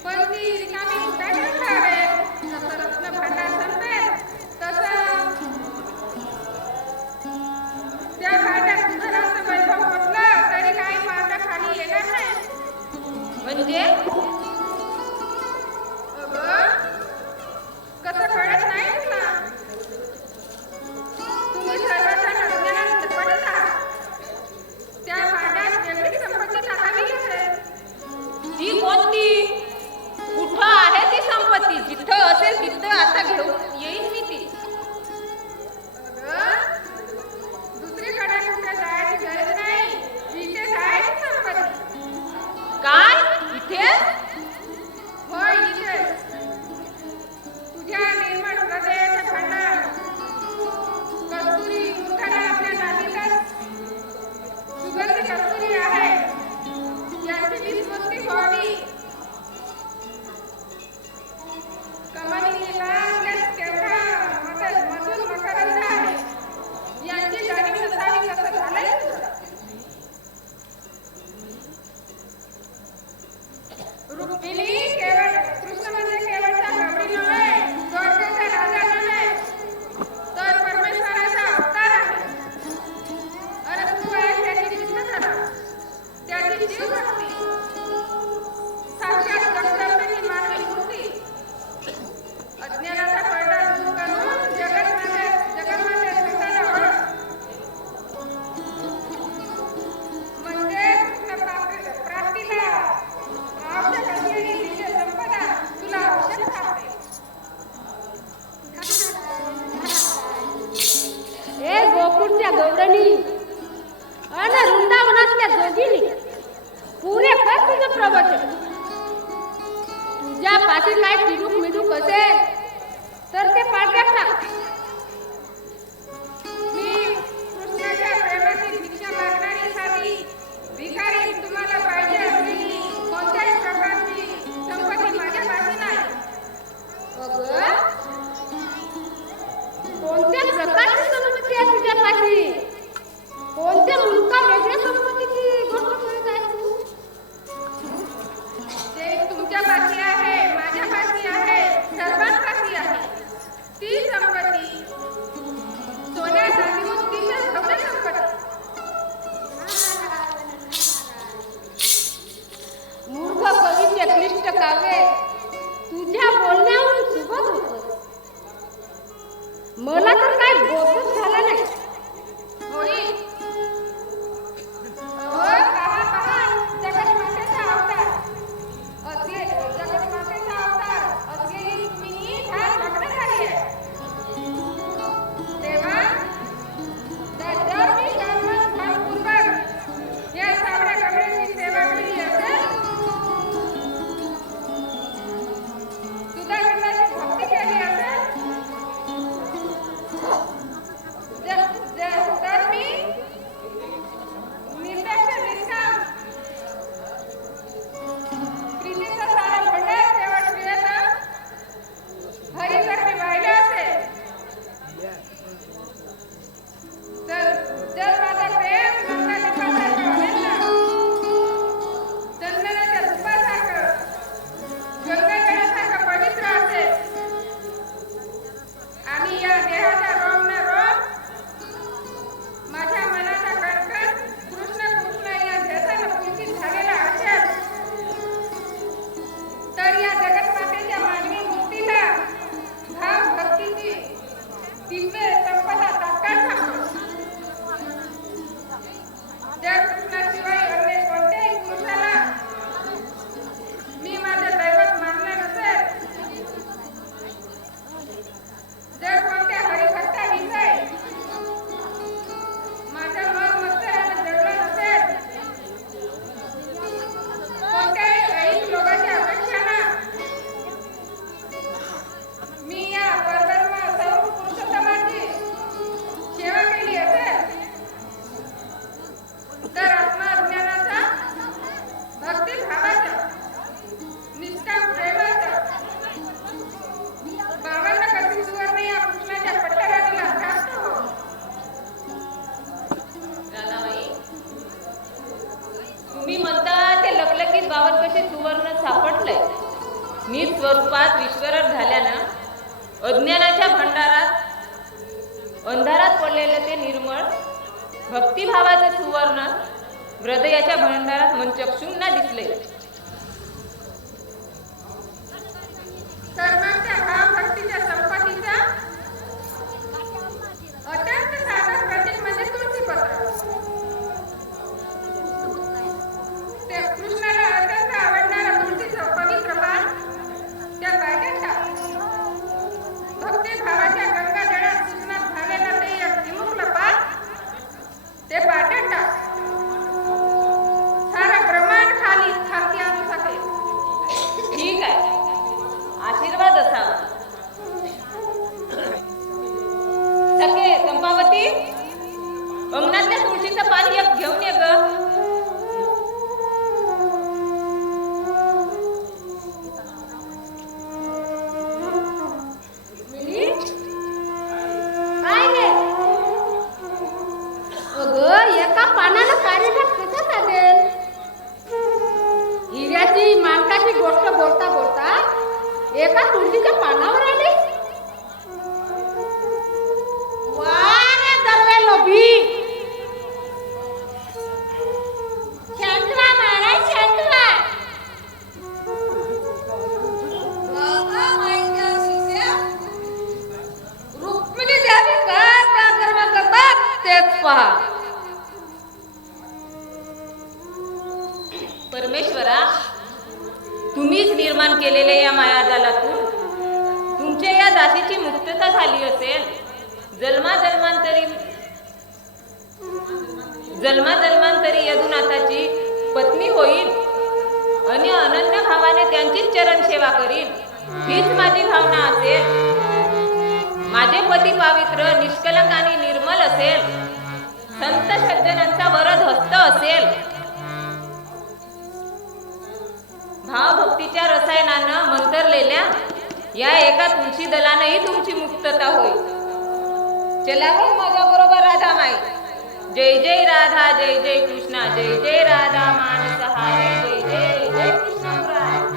पण ती रिकामी कुठे ठेवणार आहे? जसं रत्न भांडार संपेल तसं त्या भांड्यात सुधाराचं वैभव पोचलं तरी काही माझ्या खाली येणार नाही. म्हणजे अगं, कसं कळत नाही तुला? तुम्ही सर्वजण अज्ञानात पडत आहात. त्या भांड्यात वेगळीच संपत्ती टाकावी असेल. ती कोणती? कुठं आहे ती संपत्ती? जिथं असेल तिथं आता घेऊन येईन मी ती. अगं, दुसरीकडे कुठे जायची गरज नाही. इथे जायची संपत्ती. काय? इथे? होय, इथे. तुझ्या निर्मळ हृदयाचे भांडार. कस्तुरी उठाला आपल्या नातीलाच सुगंधी कस्तुरी आहे. याची विस्मृती व्हावी. कमलिनीला आपल्याच केवढा मधुर मकरंद आहे. याची जाणीव नसावी कसं झालंय तुझं? रुक्मिणी केवळ कृष्ण म्हणजे केवळचा गवळी नव्हे, द्वारकेचा राजा नव्हे, तर परमेश्वराचा अवतार आहे. अरे तू आहे त्याची कृष्णकथा, त्याची जीवभक्ती, साक्षात जगदंबेची मानवी मूर्ती. अज्ञानाचा पडदा दूर करून जगन्माते संतांना ओळख. म्हणजे कृष्ण प्राप्तीला आवश्यक असलेली दिव्य संपदा तुला अवश्य सापडेल. ए गोकुळच्या गौरणी अन वृंदावनातल्या जोगिनी, पुरे कर तुझं प्रवचन. तुझ्या पाठी काय चिडूक मिडूक असेल तर ते पाट्यात टाक. मी कृष्णाच्या प्रेमाची भिक्षा मागणारी साधी भिकारी तुम्हाला पाहिजे असलेली कोणत्याही प्रकारची संपत्ती माझ्या पाशी नाही. अगं, कोणत्या प्रकारची संपत्ती आहे तुझ्या पाशी? कोणत्या मुलका वेगळ्या संपत्तीची गोष्ट करत आहेस तू? ते तुमच्या पाशी आहे, माझ्या पाशी आहे, सर्वांच्या कृष्णाचं काव्य तुझ्या बोलण्यावरून सुबत होत. मला तर काय बोधच झाला नाही. होळी पहा जगन्मातेचा अवतार जगन्मातेचा अवतार असलेली मी छान लग्न झाली आहे. तेव्हा जर मी भावपूर्वक या सावळ्या कमळाची सेवा केली असेल, सुधागंधाची भक्ती केली असेल, तर मी निर्दक्ष निष्काम प्रीतीचा सारा भंडार केवळ प्रियतम हरी जर मी वाहिलं असेल, तर जर माझा प्रेम गंगा लिंबासारखं अनंत, चंदनाच्या धुपासारखं, गंगाजळासारखं पवित्र असेल आणि या देहाचा रोम न रोम, माझ्या मनाचा कणकण कृष्ण कृष्ण या ध्येयानं पुलकित झालेला असेल, तर या जगन्मातेच्या मानवी मूर्तीला भाव भक्तीची दिव्य संपदा तात्काळ सांगतो. जर कृष्णाशिवाय अन्य कोणत्याही पुरुषाला मी माझे दैवत मानलं नसेल, जर कोणत्या हरिभक्ताविषयी माझं मन मत्सरानं जडलं नसेल, कोणत्याही ऐन लोकांच्या अपेक्षानं मी या परब्रह्म स्वरूप पुरुषोत्तमाची सेवा केली असेल, तर आत्मज्ञानाचा, भक्तिभावाचं, निष्काम प्रेमाचं, 52 कधी सुवर्ण या कृष्णाच्या पट्टराणीला प्राप्त हो. राधाबाई, तुम्ही म्हणता ते लखलखीत 52 कसे सुवर्ण सापडलंय. नीट स्वरूपात विश्वरर झाल्यानं अज्ञानाच्या भंडारात अंधारात पडलेलं ते निर्मळ भक्तिभावाचे सुवर्ण हृदयाच्या भंडारात मनचक्षूंना दिसले. सर्वांच्या भाव भक्तीच्या संपत्तीचा अत्यंत साधक प्रतीक म्हणजे तुळशीपत्र. ते कृष्णाला अत्यंत आवडणारं तुळशीचं पवित्र पान त्या बागेत टाक. भक्तिभावाच्या गंगाजळात स्नान झालेलं ते एक विमुक्त पान ते पाट्यात टाक. सारं ब्रह्मांड खालती आणू शकेल. ठीक आहे, आशीर्वाद असावा. सखे चंपावती, अंगणातल्या तुळशीचं पान एक घेऊन ये ग. काय रे? अगं, एका पानानं कार्यभाग कसा चालेल? हिऱ्याची मानकाची गोष्ट बोलता बोलता एका तुळशीच्या पानावर आली. वा रे दर्वे लोभी! शांत व्हा महाराज, शांत व्हा. माईच्या शिष्या रुक्मिणी देवी काय पराक्रम करतात तेच पहा. परमेश्वरा, तुम्हीच निर्माण केलेल्या या मायाजालातून तुमच्या या दासीची मुक्तता झाली असेल. जन्माजन्मांतरी यदुनाथाची पत्नी होईल आणि अनन्य भावाने त्यांचीच चरण सेवा करील, हीच माझी भावना असेल. माझे पती पवित्र, निष्कलंक आणि निर्मल असेल, संत सज्जनांचा वरद हस्त असेल. भावभक्तीच्या रसायनानं मंतरलेल्या या एका तुळशी दलानंही तुमची मुक्तता होईल. चला हो माझ्या बरोबर राधामाई. जय जय राधा, जय जय कृष्णा, जय जय राधा मानसहारी, जय जय जय कृष्ण मुरारी.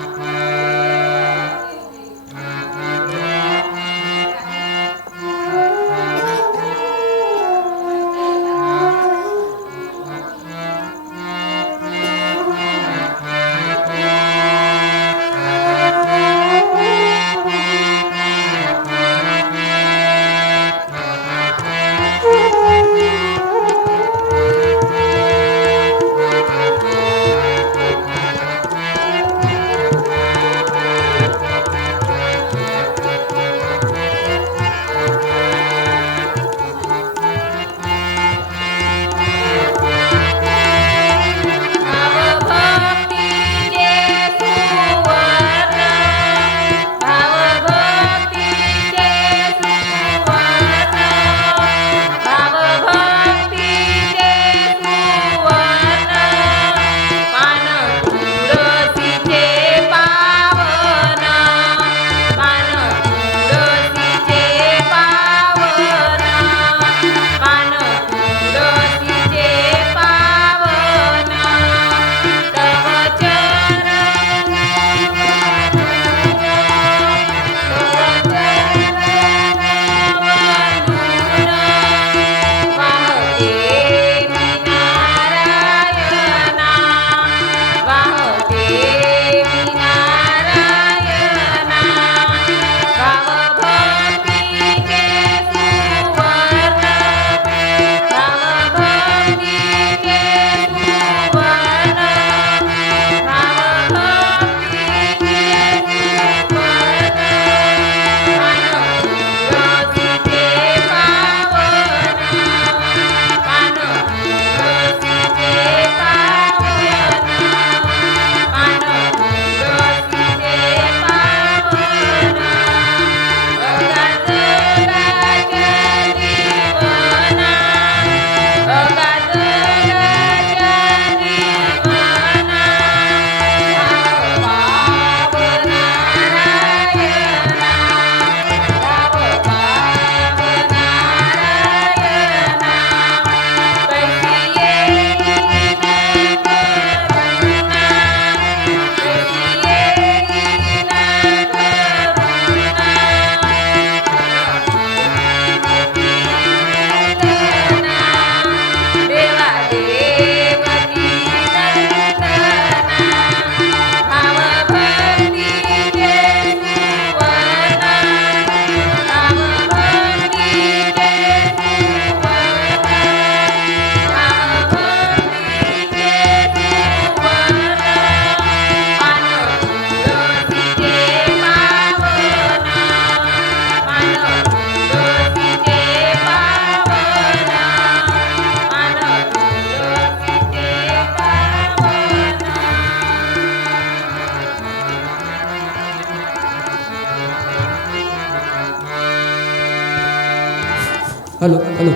Hello hello.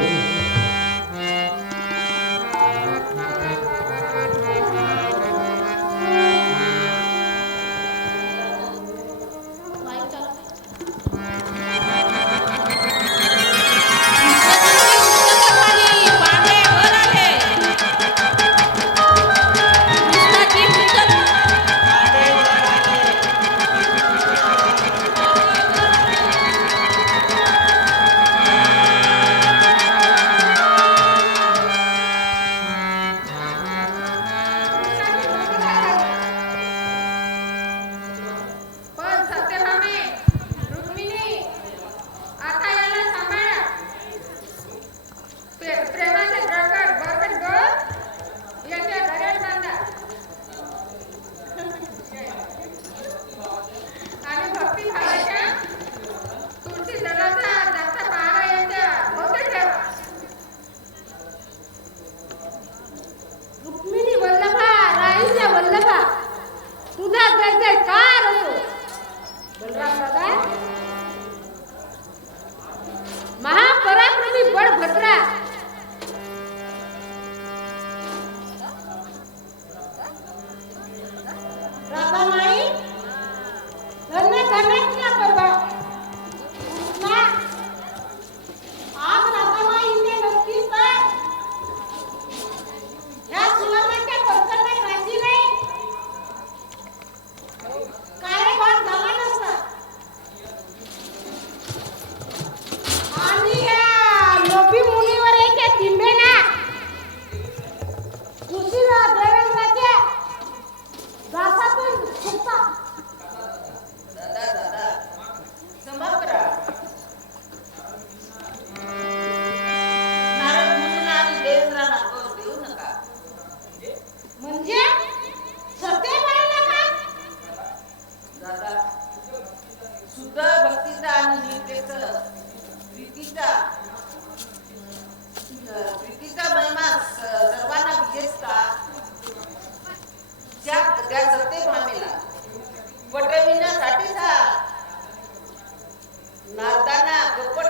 पण सत्यभामे, रुक्मिणी, आता याला सांभाळा. प्रेमाचे बळकट गळ याच्या गळ्यात बांधा आणि भक्तिभावाच्या तुळशी दलाचा जास्त पहारा याच्या भोवती ठेवा. रुक्मिणी वल्लभा, राईच्या वल्लभा, तुझा जय जयकार असो. बलराम दादा, महापराक्रमी बळभद्रा, राधामाई, धन्य धन्य तुला प्रभा. कृष्णा, आज राधामाई इथे नसतीस तर ह्या सुवर्णाच्या पत्करला राजी नाही. कार्यभाग झाला नसता. आणि या लोभी मुनीवर एका तिंबेना सुशीला देवेंद्राच्या दासातून सुटता. दादा दादा संभाळ करा. नारद मुनींना आणि देवेंद्रांना दोष देऊ नका. म्हणजे सत्य पाहिलं का? दादा शुद्ध भक्तीचा आणि निष्ठेचं प्रीतीचा महिमा सर्वांना विजेसता त्या सत्यभामेला पटविण्यासाठीच नारदांना कपट